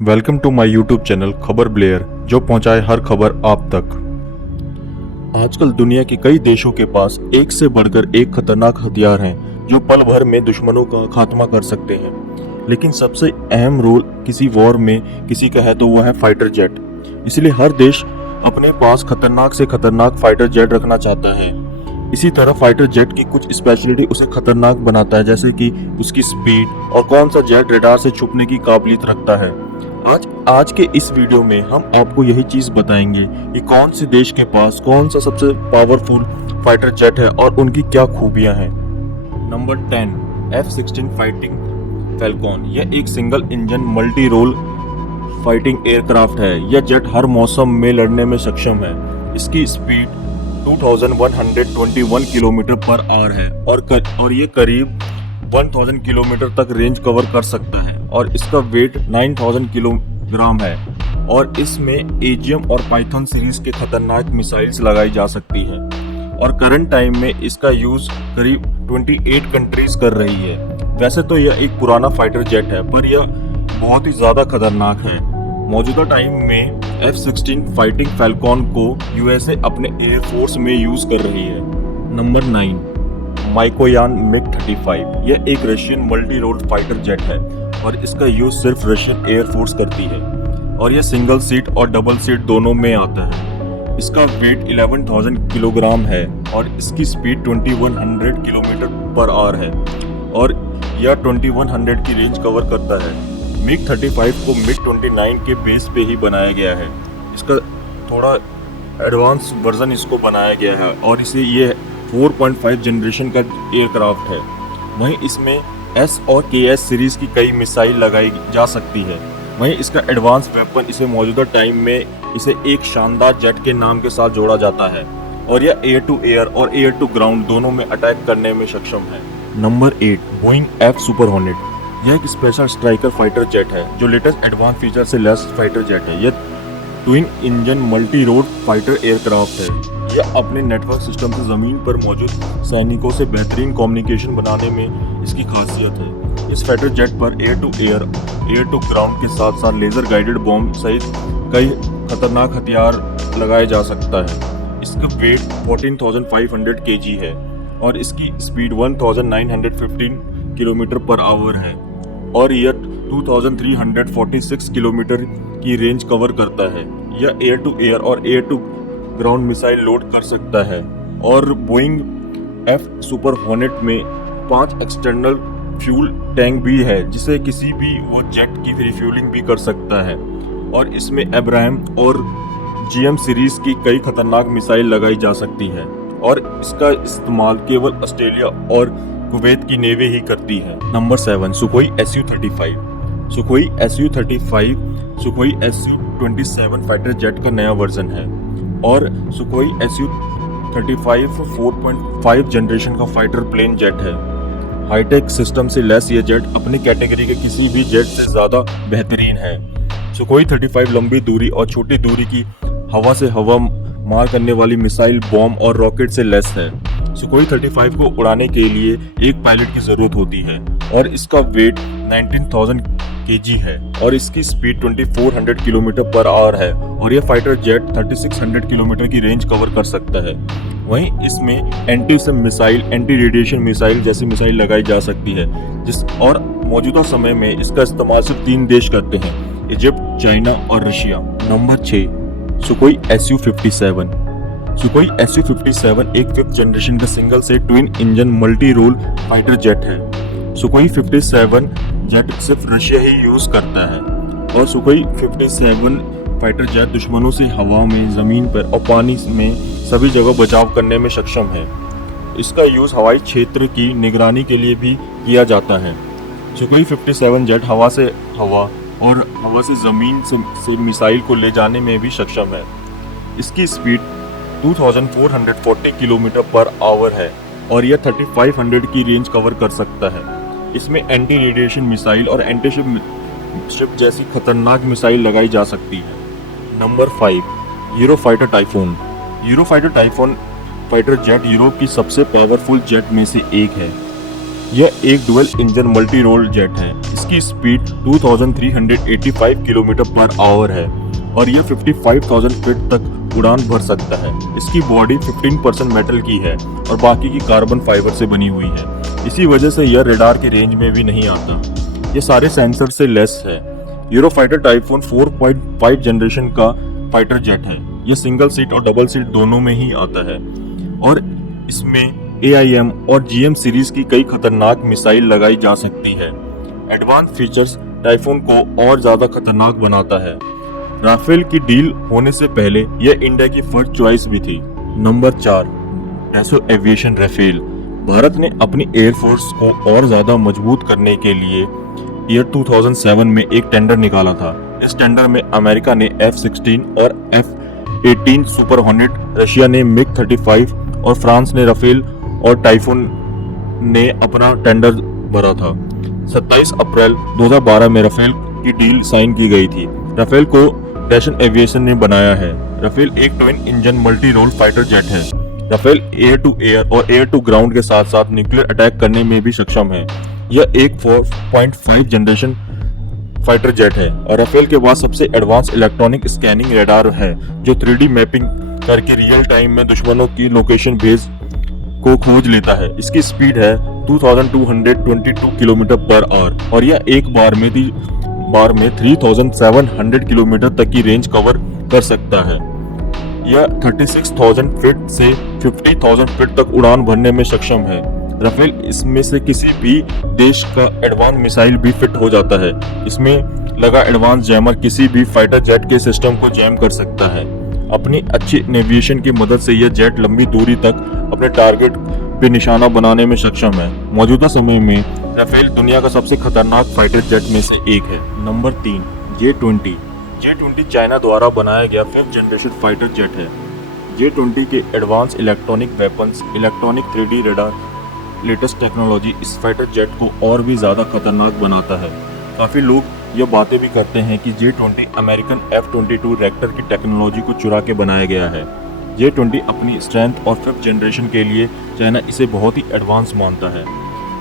Welcome to my YouTube channel खबर ब्लेयर, जो पहुंचाए हर खबर आप तक। आजकल दुनिया के कई देशों के पास एक से बढ़कर एक खतरनाक हथियार हैं जो पल भर में दुश्मनों का खात्मा कर सकते हैं। लेकिन सबसे अहम रोल किसी वॉर में किसी का है तो वह है फाइटर जेट। इसलिए हर देश अपने पास खतरनाक से खतरनाक फाइटर जेट रखना चाहता है। इसी तरह फाइटर जेट की कुछ स्पेशलिटी उसे खतरनाक बनाता है, जैसे कि उसकी स्पीड और कौन सा जेट रडार से छुपने की काबिलियत रखता है। आज के इस वीडियो में हम आपको यही चीज बताएंगे कि कौन से देश के पास कौन सा सबसे पावरफुल फाइटर जेट है और उनकी क्या खूबियां हैं। Number 10, F-16 fighting falcon. यह एक single engine multi role fighting aircraft है। यह जेट हर मौसम में लड़ने में सक्षम है। इसकी स्पीड 2121 किलोमीटर पर आवर है और ये करीब 1000 किलोमीटर तक रेंज कवर कर सकता है और इसका वेट 9000 किलोग्राम है। और इसमें एजियम और पाइथन सीरीज के खतरनाक मिसाइल्स लगाई जा सकती हैं और करंट टाइम में इसका यूज करीब 28 कंट्रीज कर रही है। वैसे तो यह एक पुराना फाइटर जेट है, पर यह बहुत ही ज्यादा खतरनाक है। मौजूदा टाइम में F-16 फाइटिंग फैल्कॉन को यूएसए अपने एयरफोर्स में यूज कर रही है। Number 9, Mikoyan MiG-35। यह एक Russian multi role fighter jet है और इसका यूज सिर्फ रशियन एयरफोर्स करती है और यह सिंगल सीट और डबल सीट दोनों में आता है। इसका वेट 11000 किलोग्राम है और इसकी स्पीड 2100 किलोमीटर पर आवर है और यह 2100 की रेंज कवर करता है। MiG-35 को MiG-29 के बेस पे ही बनाया गया है। इसका थोड़ा एडवांस वर्जन इसको बनाया गया है और इसे ये 4.5 जनरेशन का एयरक्राफ्ट है। वहीं इसमें S और KS सीरीज की कई मिसाइल लगाई जा सकती है। वहीं इसका एडवांस वेपन इसे मौजूदा टाइम में इसे एक शानदार जेट के नाम के साथ जोड़ा जाता है और यह एयर टू एयर और एयर टू ग्राउंड दोनों में अटैक करने में सक्षम है। Number 8, Boeing F super hornet. यह एक स्पेशल स्ट्राइकर फाइटर जेट है जो लेटेस्ट एडवांस फीचर से लैस फाइटर जेट है। यह twin engine multi role fighter aircraft है। यह अपने नेटवर्क सिस्टम से जमीन पर मौजूद सैनिकों से बेहतरीन कम्युनिकेशन बनाने में इसकी खासियत है। इस फाइटर जेट पर एयर टू ग्राउंड के साथ साथ लेजर गाइडेड बॉम्ब सहित कई खतरनाक हथियार लगाए जा सकता है। इसका वेट 14500 kg है और इसकी स्पीड 1915 किलोमीटर पर आवर है और यह 2346 किलोमीटर की रेंज कवर करता है। यह एयर टू एयर और air to ground missile load कर सकता है और बोइंग F सुपर हॉर्नेट में 5 एक्सटर्नल फ्यूल टैंक भी है, जिसे किसी भी वो जेट की रिफ्यूलिंग भी कर सकता है। और इसमें अब्राहम और GM सीरीज की कई खतरनाक मिसाइल लगाई जा सकती है और इसका इस्तेमाल केवल ऑस्ट्रेलिया और कुवैत की नेवी ही करती है। Number 7, Sukhoi Su-35। Sukhoi Su-27 fighter jet का नया वर्जन है और सुखोई Su-35 4.5 जनरेशन का फाइटर प्लेन जेट है। हाईटेक सिस्टम से लैस यह जेट अपनी कैटेगरी के किसी भी जेट से ज्यादा बेहतरीन है। सुखोई 35 लंबी दूरी और छोटी दूरी की हवा से हवा मार करने वाली मिसाइल, बॉम्ब और रॉकेट से लैस है। सुखोई 35 को उड़ाने के लिए एक पायलट की जरूरत होती है और इसका वेट 19000 kg है और इसकी स्पीड 2400 किलोमीटर पर आवर है और यह फाइटर जेट 3600 किलोमीटर की रेंज कवर कर सकता है। वहीं इसमें anti missile, anti radiation missile जैसी मिसाइल लगाई जा सकती है और मौजूदा समय में इसका इस्तेमाल सिर्फ 3 देश करते हैं, इजिप्ट, चाइना और Russia. Number 6, Sukhoi Su-57। Sukhoi Su-57 एक 5th जनरेशन का सिंगल से twin engine multi role fighter jet है। सुखोई 57 जेट सिर्फ रशिया ही यूज करता है और सुखोई 57 फाइटर जेट दुश्मनों से हवा में, जमीन पर और पानी में सभी जगह बचाव करने में सक्षम है। इसका यूज हवाई क्षेत्र की निगरानी के लिए भी किया जाता है। सुखोई 57 जेट हवा से हवा और हवा से जमीन से मिसाइल को ले जाने में भी सक्षम है। इसकी स्पीड 2440 किलोमीटर पर आवर है और यह 3500 की रेंज कवर कर सकता है। इसमें एंटी रेडिएशन मिसाइल और एंटी शिप जैसी खतरनाक मिसाइल लगाई जा सकती है। Number 5, Eurofighter typhoon. Eurofighter typhoon fighter jet Europe की सबसे पावरफुल जेट में से एक है। यह एक dual engine multi role jet है। इसकी स्पीड 2385 किलोमीटर पर आवर है और यह 55,000 फीट तक उड़ान भर सकता है। इसकी बॉडी 15% मेटल की है और बाकी की कार्बन फाइबर से बनी हुई है। इसी वजह से यह रडार के रेंज में भी नहीं आता। ये सारे सेंसर से लेस है। यूरोफाइटर टाइफून 4.5 जनरेशन का फाइटर जेट है। यह सिंगल सीट और डबल सीट दोनों में ही आता है और इसमें AIM और GM सीरीज की कई खतरनाक मिसाइल लगाई जा सकती है। एडवांस फीचर्स टाइफून को और ज्यादा खतरनाक बनाता है। राफेल की डील होने से पहले यह इंडिया की फर्स्ट चॉइस भी थी। Number 4, Dassault aviation Rafale. Bharat ने अपनी एयरफोर्स को और ज्यादा मजबूत करने के लिए ईयर 2007 में एक टेंडर निकाला था। इस टेंडर में अमेरिका ने F-16 और F-18 सुपर हॉर्नेट, रशिया ने MiG-35 और फ्रांस ने राफेल और टाइफून ने अपना टेंडर भरा था। 27 अप्रैल 2012 में राफेल की डील साइन की गई थी। राफेल को डैशो एविएशन ने बनाया है। राफेल एक twin engine multi role fighter jet है। राफेल एयर टू एयर और एयर टू ग्राउंड के साथ साथ न्यूक्लियर अटैक करने में भी सक्षम है। यह एक 4.5 जनरेशन फाइटर जेट है और राफेल के बाद सबसे एडवांस इलेक्ट्रॉनिक स्कैनिंग रडार है जो 3D मैपिंग करके रियल टाइम में दुश्मनों की लोकेशन बेस को खोज लेता है। इसकी स्पीड है 2222 किलोमीटर पर आवर और यह एक बार में 3700 किलोमीटर तक की रेंज कवर कर सकता है। यह 36,000 फीट से 50,000 फीट तक उड़ान भरने में सक्षम है। राफेल इसमें से किसी भी देश का एडवांस मिसाइल भी फिट हो जाता है। इसमें लगा एडवांस जैमर किसी भी फाइटर जेट के सिस्टम को जैम कर सकता है। अपनी अच्छी नेविगेशन की मदद से यह जेट लंबी दूरी तक अपने टारगेट पे निशाना बनाने में सक्षम है। मौजूदा समय में राफेल दुनिया का सबसे खतरनाक फाइटर जेट में से एक है। Number 3, J-20। J-20 चाइना द्वारा बनाया गया 5th जनरेशन फाइटर जेट है। J-20 के advance electronic weapons, electronic 3D radar, latest technology इस फाइटर जेट को और भी ज्यादा खतरनाक बनाता है। काफी लोग यह बातें भी करते हैं कि J-20 अमेरिकन F-22 रैप्टर की टेक्नोलॉजी को चुरा के बनाया गया है। J-20 अपनी स्ट्रेंथ और 5th जनरेशन के लिए चाइना इसे बहुत ही एडवांस मानता है।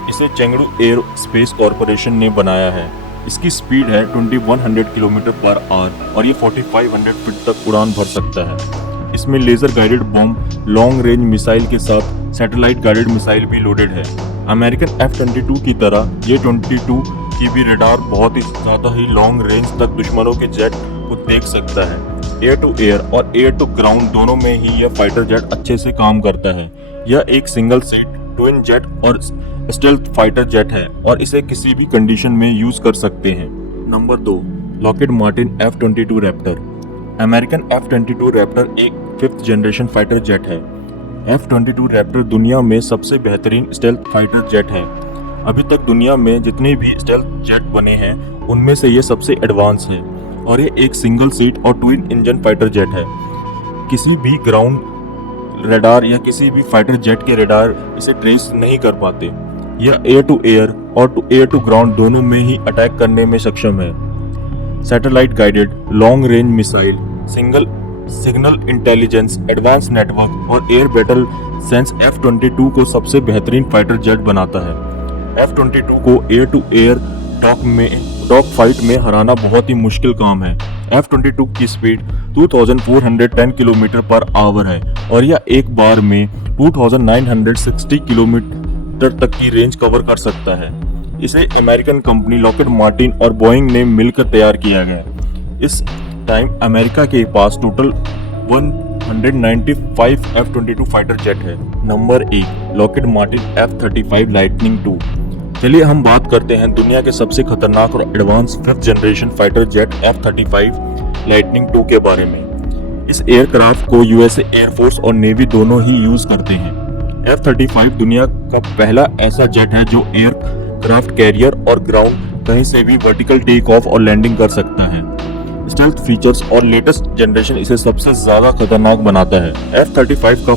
इसे चेंगडू एयर स्पेस कॉरपोरेशन ने बनाया है। इसकी स्पीड है 2100 किलोमीटर पर आवर और ये 4500 फीट तक उड़ान भर सकता है। इसमें laser guided bomb, long range missile के साथ सैटेलाइट गाइडेड मिसाइल भी लोडेड है। अमेरिकन F-22 की तरह J-22 की भी रडार बहुत ही ज्यादा ही लॉन्ग रेंज तक दुश्मनों के जेट को देख सकता है। एयर टू एयर और एयर टू ग्राउंड दोनों में ही यह फाइटर जेट अच्छे से काम करता है। यह एक सिंगल सीट ट्विन जेट और स्टेल्थ फाइटर जेट है और इसे किसी भी कंडीशन में यूज कर सकते हैं। Number 2, Lockheed Martin F-22 Raptor. American F-22 Raptor एक 5th जनरेशन फाइटर जेट है। F-22 रैप्टर दुनिया में सबसे बेहतरीन स्टेल्थ फाइटर जेट है। अभी तक दुनिया में जितने भी स्टेल्थ जेट बने हैं उनमें से ये सबसे एडवांस है और ये एक सिंगल सीट और ट्विन इंजन फाइटर जेट है। किसी भी ग्राउंड रडार या किसी भी फाइटर जेट के रडार इसे ट्रेस नहीं कर पाते। यह एयर टू एयर और एयर टू ग्राउंड दोनों में ही अटैक करने में सक्षम है। Satellite guided long range missile, single signal intelligence, advance network और एयर बैटल सेंस F-22 को सबसे बेहतरीन फाइटर जेट बनाता है। F-22 को air to air dogfight में हराना बहुत ही मुश्किल काम है। F-22 की स्पीड 2410 किलोमीटर पर आवर है और यह एक बार में 2960 किलोमीटर तक की रेंज कवर कर सकता है। इसे अमेरिकन कंपनी लॉकहीड मार्टिन और बोइंग ने मिलकर तैयार किया गया। इस टाइम अमेरिका के पास टोटल 195 F-22 फाइटर जेट है। Number 1, Lockheed Martin F-35 lightning II। चलिए हम बात करते हैं दुनिया के सबसे खतरनाक और advance 5th generation fighter jet F-35 lightning II के बारे में। इस एयरक्राफ्ट को USA एयरफोर्स और नेवी दोनों ही यूज करते हैं। F-35 दुनिया का पहला ऐसा जेट है जो एयरक्राफ्ट कैरियर और ग्राउंड कहीं से भी वर्टिकल टेक ऑफ और लैंडिंग कर सकता है। स्टेल्थ फीचर्स और लेटेस्ट जनरेशन इसे सबसे ज्यादा खतरनाक बनाता है। F-35 का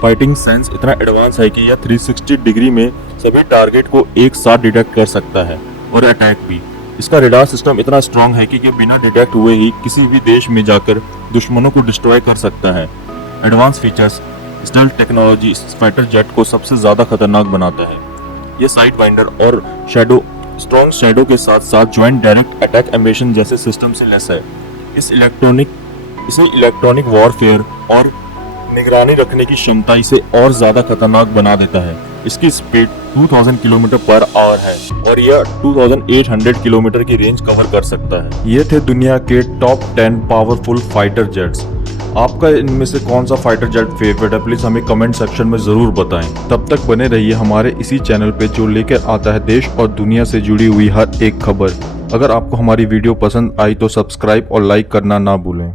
फाइटिंग सेंस इतना एडवांस है कि यह 360 डिग्री में सभी टारगेट को एक साथ डिटेक्ट कर सकता है और अटैक भी। इसका रडार सिस्टम इतना स्ट्रांग है कि ये बिना डिटेक्ट हुए ही किसी भी देश में जाकर दुश्मनों को डिस्ट्रॉय कर सकता है। एडवांस फीचर्स, स्टेल्थ टेक्नोलॉजी इस फाइटर जेट को सबसे ज्यादा खतरनाक बनाता है। ये साइड बाइंडर और स्ट्रॉन्ग शैडो के साथ साथ ज्वाइंट डायरेक्ट अटैक एम्बिशन जैसे सिस्टम से लेस है। इसे इलेक्ट्रॉनिक वॉरफेयर और निगरानी रखने की क्षमता इसे और ज्यादा खतरनाक बना देता है। इसकी स्पीड 2000 किलोमीटर पर आवर है और यह 2800 किलोमीटर की रेंज कवर कर सकता है। ये थे दुनिया के टॉप 10 पावरफुल फाइटर जेट्स। आपका इनमें से कौन सा फाइटर जेट फेवरेट है, प्लीज हमें कमेंट सेक्शन में जरूर बताएं। तब तक बने रहिए हमारे इसी चैनल पे जो लेकर आता है देश और दुनिया से जुड़ी हुई हर एक खबर। अगर आपको हमारी वीडियो पसंद आई तो सब्सक्राइब और लाइक करना ना भूलें।